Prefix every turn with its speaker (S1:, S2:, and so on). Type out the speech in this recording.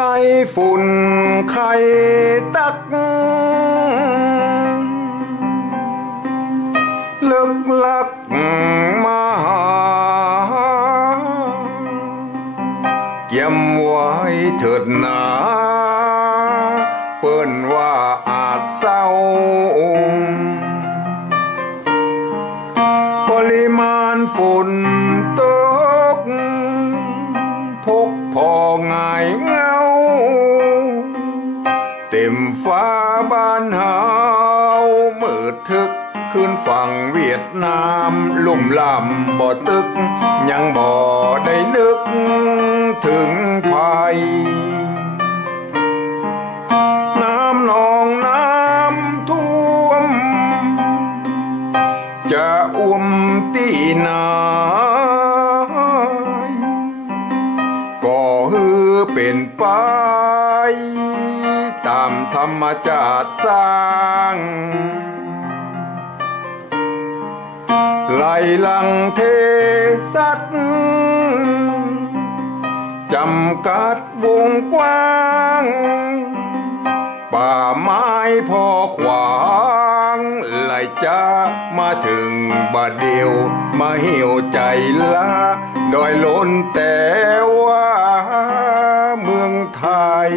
S1: ไต้ฝุ่นไข่ตัก ลึกลักมาหาเกี่ยมไว้เถิดหนาเปิ้นว่าอาจเศร้าปริมาณฝุ่นตกพกพอง่าย เงาเต็มฟ้าบ้านเฮามืดทึกขึ้นฝั่งเวียดนาม เป็นไป ตามธรรมชาติสร้างไหลลังเทสัตจำกัดวงกว้าง ป่าไม้พอขวางไหลจะมาถึงบัดเดียว มาเหี่ยวใจละดอยล้นแต่ว่า เมืองไทย